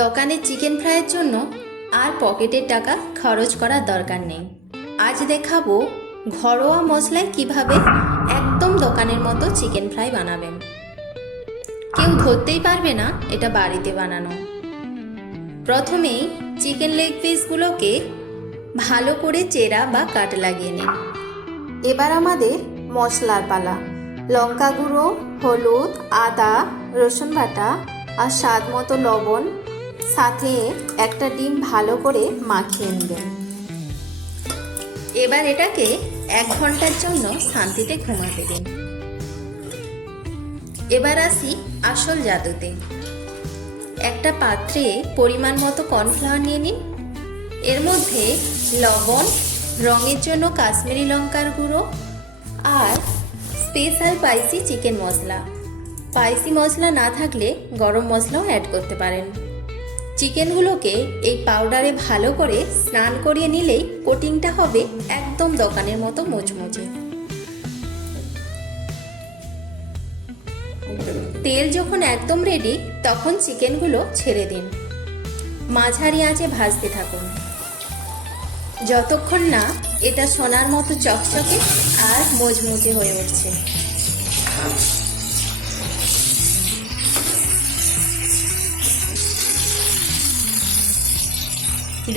দোকানে চিকেন ফ্রাইয়ের জন্য আর পকেটের টাকা খরচ করার দরকার নেই। আজ দেখাবো ঘরোয়া মশলায় কিভাবে একদম দোকানের মতো চিকেন ফ্রাই বানাবেন। কেউ ধরতেই পারবে না এটা বাড়িতে বানানো। প্রথমেই চিকেন লেগ পিসগুলোকে ভালো করে চেরা বা কাট লাগিয়ে নিন। এবার আমাদের মশলার পালা। লঙ্কা গুঁড়ো, হলুদ, আদা, রসুন বাটা আর স্বাদ মতো লবণ, সাথে একটা ডিম ভালো করে মাখিয়ে নেবেন। এবার এটাকে 1 ঘন্টার জন্য শান্তিতে ঘুমাতে দিন। এবার আসি আসল জাদুতে। একটা পাত্রে পরিমাণ মতো কর্নফ্লাওয়ার নিয়ে নিন। এর মধ্যে লবণ, রঙের জন্য কাশ্মীরি লঙ্কার গুঁড়ো আর স্পেশাল স্পাইসি চিকেন মশলা। স্পাইসি মশলা না থাকলে গরম মশলাও অ্যাড করতে পারেন। চিকেনগুলোকে এই পাউডারে ভালো করে স্নান করিয়ে নিলেই কোটিংটা হবে একদম দোকানের মতো মুচমুচে। তেল যখন একদম রেডি তখন চিকেনগুলো ছেড়ে দিন। মাঝারি আঁচে ভাজতে থাকুন যতক্ষণ না এটা সোনার মতো চকচকে আর মুচমুচে হয়ে উঠছে।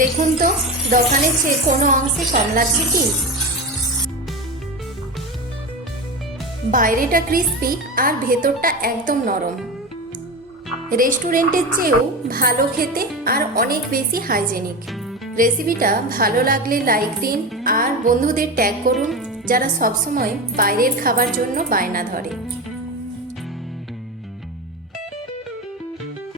দেখুন তো দোকানের চেয়ে কোনো অংশে কম লাগছে কি? বাইরেটা ক্রিস্পি আর ভেতরটা একদম নরম। রেস্টুরেন্টের চেয়েও ভালো খেতে আর অনেক বেশি হাইজেনিক। রেসিপিটা ভালো লাগলে লাইক দিন আর বন্ধুদের ট্যাগ করুন যারা সবসময় বাইরের খাবার জন্য বায়না ধরে।